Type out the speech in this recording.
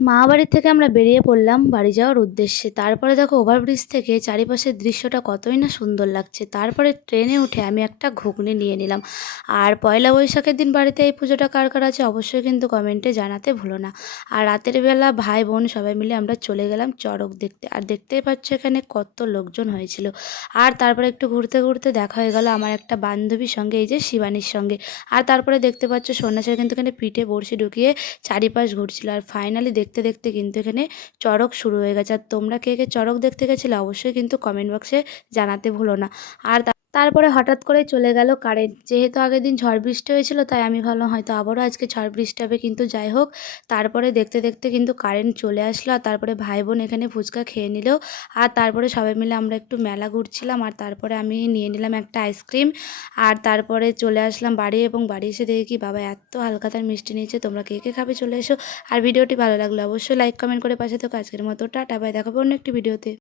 মামাবাড়ি থেকে আমরা বেরিয়ে পড়লাম বাড়ি যাওয়ার উদ্দেশ্যে। তারপরে দেখো ওভারব্রিজ থেকে চারিপাশের দৃশ্যটা কতই না সুন্দর লাগছে। তারপরে ট্রেনে উঠে আমি একটা ঘুগনি নিয়ে নিলাম। আর পয়লা বৈশাখের দিন বাড়িতে এই পুজোটা কার কার আছে অবশ্যই কিন্তু কমেন্টে জানাতে ভুলো না। আর রাতের বেলা ভাই বোন সবাই মিলে আমরা চলে গেলাম চড়ক দেখতে। আর দেখতেই পাচ্ছ এখানে কত লোকজন হয়েছিল। আর তারপরে একটু ঘুরতে ঘুরতে দেখা হয়ে গেল আমার একটা বান্ধবীর সঙ্গে, এই যে শিবানীর সঙ্গে। আর তারপরে দেখতে পাচ্ছ সন্ন্যাসীরা কিন্তু এখানে পিঠে বড়শি ঢুকিয়ে চারিপাশ ঘুরছিল। আর ফাইনালি দেখতে দেখতে কিন্তু এখানে চড়ক শুরু হয়ে গেছে। আর তোমরা কে কে চড়ক দেখতে গেছিলে অবশ্যই কিন্তু কমেন্ট বক্সে জানাতে ভুলো না। আর তারপরে হঠাৎ করে চলে গেল কারেন্ট। যেহেতু আগের দিন ঝড় বৃষ্টি হয়েছিল তাই আমি ভাবলাম হয়তো আবারও আজকে ঝড় বৃষ্টি হবে, কিন্তু যাই হোক তারপরে দেখতে দেখতে কিন্তু কারেন্ট চলে আসলো। আর তারপরে ভাই বোন এখানে ফুচকা খেয়ে নিল। আর তারপরে সবাই মিলে আমরা একটু মেলা ঘুরছিলাম। আর তারপরে আমি নিয়ে নিলাম একটা আইসক্রিম। আর তারপরে চলে আসলাম বাড়ি, এবং বাড়ি এসে দেখি কি বাবা এত হালখাতার মিষ্টি নিয়েছে। তোমরা কে কে খাবে চলে এসো। আর ভিডিওটি ভালো লাগলে অবশ্যই লাইক কমেন্ট করে পাশে থেকো। আজকের মতো টাটা বাই, দেখাবো অন্য একটি ভিডিওতে।